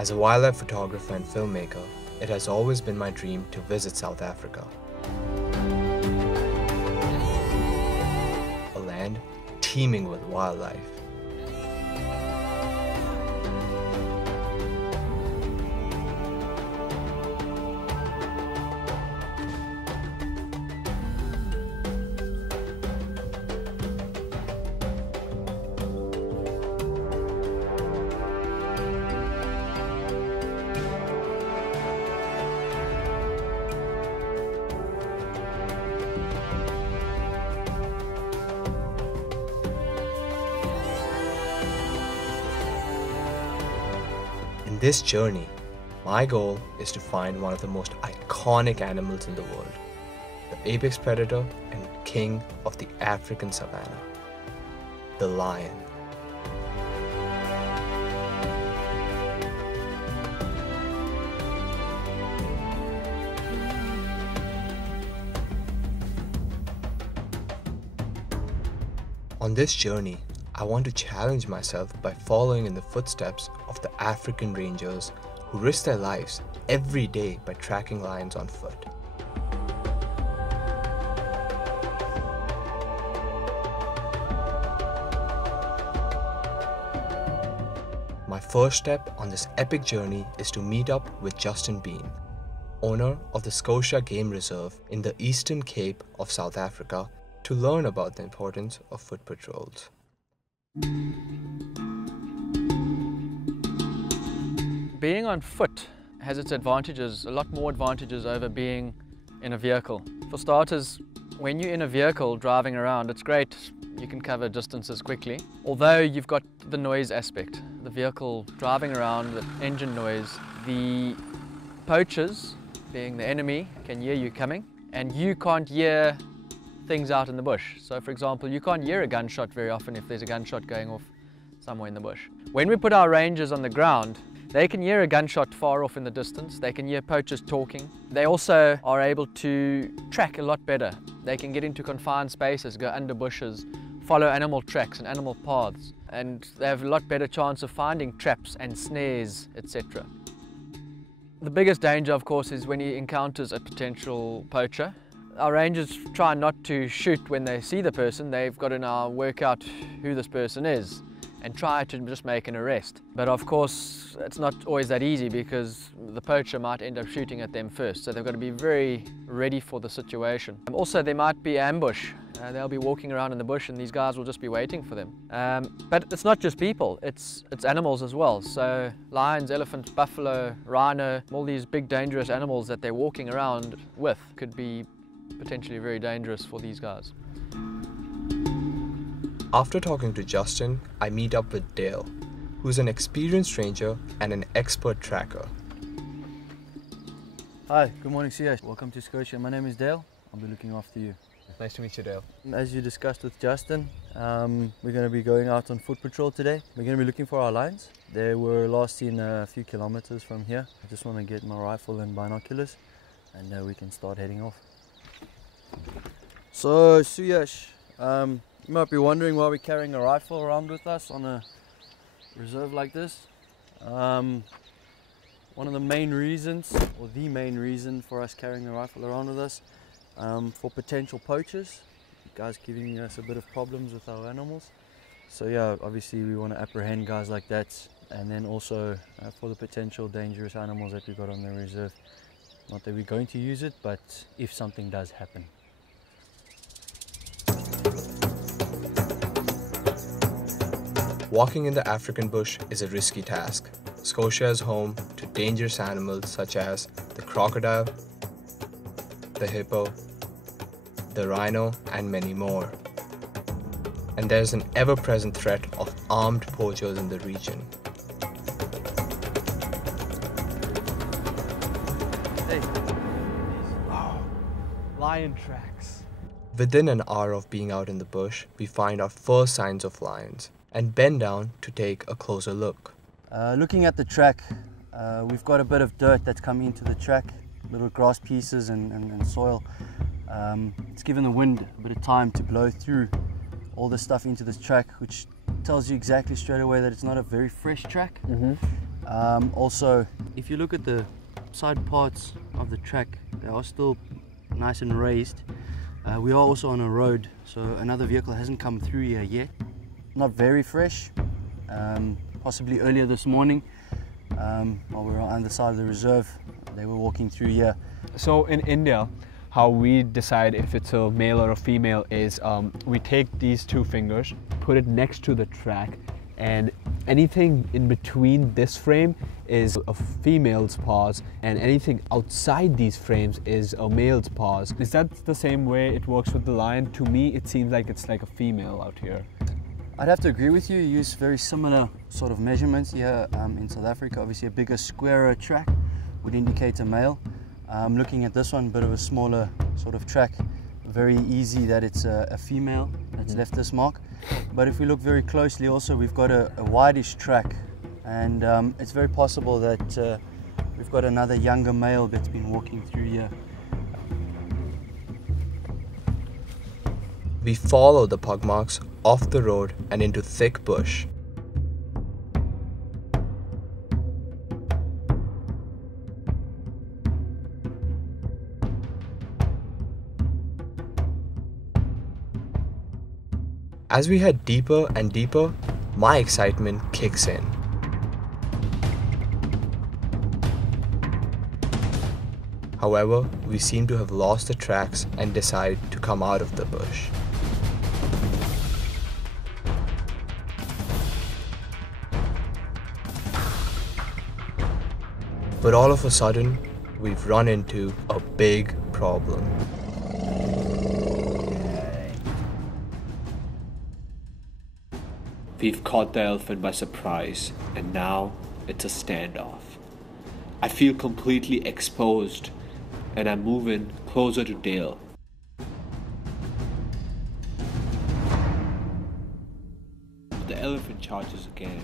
As a wildlife photographer and filmmaker, it has always been my dream to visit South Africa. A land teeming with wildlife. In this journey, my goal is to find one of the most iconic animals in the world, the apex predator and king of the African savanna, the lion. On this journey, I want to challenge myself by following in the footsteps of the African rangers who risk their lives every day by tracking lions on foot. My first step on this epic journey is to meet up with Justin Bean, owner of the Scotia Game Reserve in the Eastern Cape of South Africa, to learn about the importance of foot patrols. Being on foot has its advantages, a lot more advantages over being in a vehicle. For starters, when you're in a vehicle driving around, it's great, you can cover distances quickly. Although you've got the noise aspect, the vehicle driving around, the engine noise, the poachers, being the enemy, can hear you coming, and you can't hear things out in the bush. So for example, you can't hear a gunshot very often if there's a gunshot going off somewhere in the bush. When we put our rangers on the ground, they can hear a gunshot far off in the distance, they can hear poachers talking. They also are able to track a lot better. They can get into confined spaces, go under bushes, follow animal tracks and animal paths, and they have a lot better chance of finding traps and snares, etc. The biggest danger, of course, is when he encounters a potential poacher. Our rangers try not to shoot when they see the person. They've got to now work out who this person is and try to just make an arrest. But of course, it's not always that easy because the poacher might end up shooting at them first. So they've got to be very ready for the situation. Also, there might be ambush. They'll be walking around in the bush and these guys will just be waiting for them. But it's not just people, it's animals as well. So lions, elephants, buffalo, rhino, all these big dangerous animals that they're walking around with could be potentially very dangerous for these guys. After talking to Justin, I meet up with Dale, who's an experienced ranger and an expert tracker. Hi, good morning Suyash. Welcome to Scotia. My name is Dale. I'll be looking after you. Nice to meet you, Dale. As you discussed with Justin, we're going to be going out on foot patrol today. We're going to be looking for our lions. They were last seen a few kilometers from here. I just want to get my rifle and binoculars and we can start heading off. So Suyash, you might be wondering why we're carrying a rifle around with us on a reserve like this. One of the main reasons, or the main reason for us carrying a rifle around with us, for potential poachers, guys giving us a bit of problems with our animals. So yeah, obviously we want to apprehend guys like that, and then also for the potential dangerous animals that we got on the reserve. Not that we're going to use it, but if something does happen. Walking in the African bush is a risky task. Scotia is home to dangerous animals such as the crocodile, the hippo, the rhino, and many more. And there's an ever-present threat of armed poachers in the region. Hey. Oh, lion tracks. Within an hour of being out in the bush, we find our first signs of lions and bend down to take a closer look. Looking at the track, we've got a bit of dirt that's coming into the track, little grass pieces and soil. It's given the wind a bit of time to blow through all the stuff into this track, which tells you exactly straight away that it's not a very fresh track. Also, if you look at the side parts of the track, they are still nice and raised. We are also on a road, so another vehicle hasn't come through here yet. Not very fresh, possibly earlier this morning, while we were on the side of the reserve, they were walking through here. So in India, how we decide if it's a male or a female is we take these two fingers, put it next to the track, and anything in between this frame is a female's paws, and anything outside these frames is a male's paws. Is that the same way it works with the lion? To me, it seems like it's like a female out here. I'd have to agree with you. You use very similar sort of measurements here in South Africa. Obviously a bigger, squarer track would indicate a male. Looking at this one, a bit of a smaller sort of track, very easy that it's a female that's left this mark. But if we look very closely also, we've got a wideish track, and it's very possible that we've got another younger male that's been walking through here. We follow the pug marks off the road and into thick bush. As we head deeper and deeper, my excitement kicks in. However, we seem to have lost the tracks and decide to come out of the bush. But all of a sudden, we've run into a big problem. We've caught the elephant by surprise, and now it's a standoff. I feel completely exposed, and I'm moving closer to Dale. The elephant charges again.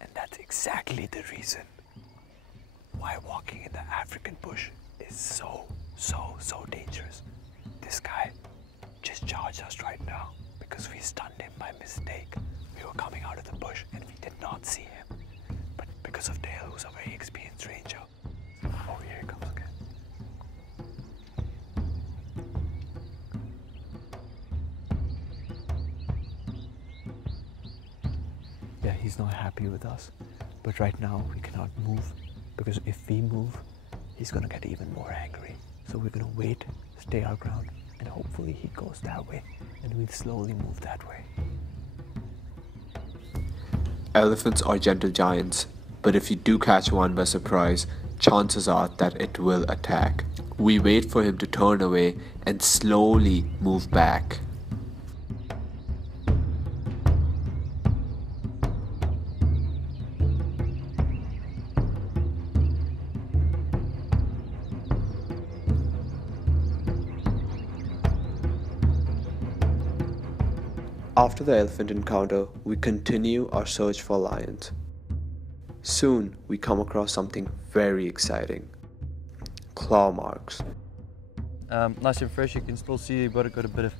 And that's exactly the reason why walking in the African bush is so dangerous. This guy just charged us right now because we stunned him by mistake. We were coming out of the bush and we did not see him. But because of Dale, who's a very experienced ranger. Oh, here he comes again. Yeah, he's not happy with us. But right now we cannot move, because if we move, he's gonna get even more angry. So we're gonna wait, stay our ground, and hopefully he goes that way, and we'll slowly move that way. Elephants are gentle giants, but if you do catch one by surprise, chances are that it will attack. We wait for him to turn away and slowly move back. After the elephant encounter, we continue our search for lions. Soon, we come across something very exciting. Claw marks. Nice and fresh. You can still see you've got a bit of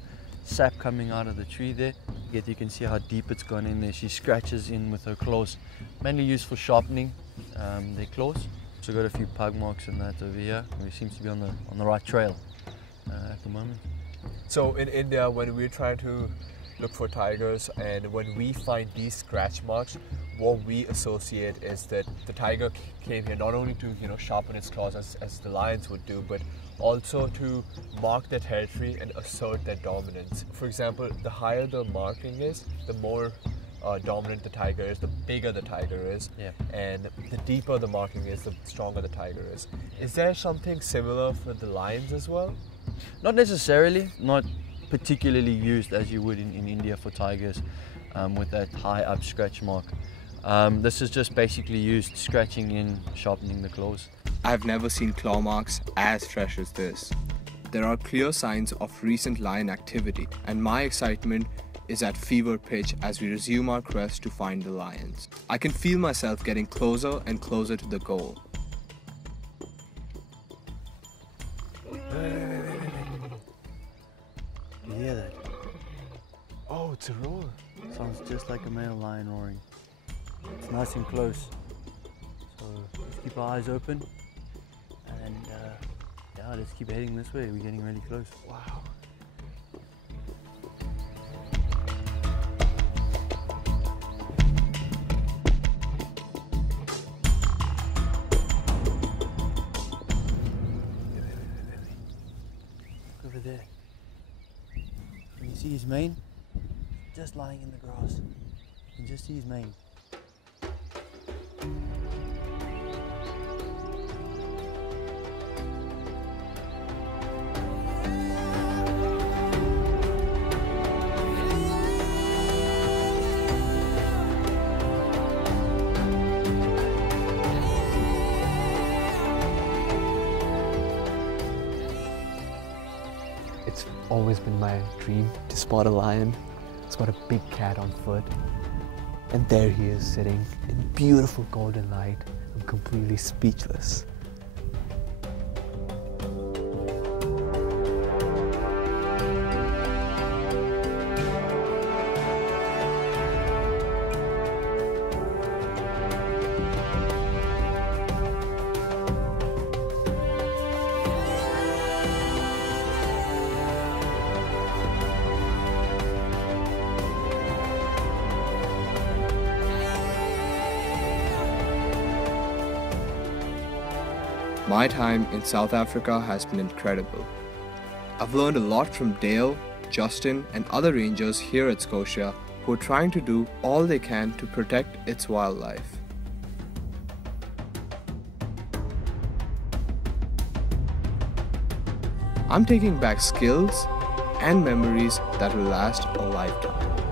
sap coming out of the tree there. Yet you can see how deep it's gone in there. She scratches in with her claws, mainly used for sharpening their claws. So got a few pug marks and that over here. We seem to be on the right trail at the moment. So in India, when we're trying to look for tigers, and when we find these scratch marks, what we associate is that the tiger came here not only to sharpen its claws as the lions would do, but also to mark their territory and assert their dominance. For example, the higher the marking is, the more dominant the tiger is, the bigger the tiger is, and the deeper the marking is, the stronger the tiger is. Is there something similar for the lions as well? Not necessarily, not particularly used as you would in India for tigers with that high up scratch mark. This is just basically used scratching in, sharpening the claws. I've never seen claw marks as fresh as this. There are clear signs of recent lion activity, and my excitement is at fever pitch as we resume our quest to find the lions. I can feel myself getting closer and closer to the goal. Do you hear that? Oh, it's a roar. Sounds just like a male lion roaring. It's nice and close. So let's keep our eyes open and yeah, let's keep heading this way. We're getting really close. Wow. Look over there. Can you see his mane? Just lying in the grass. You can just see his mane. It's always been my dream to spot a lion, spot a big cat on foot. And there he is sitting in beautiful golden light. I'm completely speechless. My time in South Africa has been incredible. I've learned a lot from Dale, Justin, and other rangers here at Scotia who are trying to do all they can to protect its wildlife. I'm taking back skills and memories that will last a lifetime.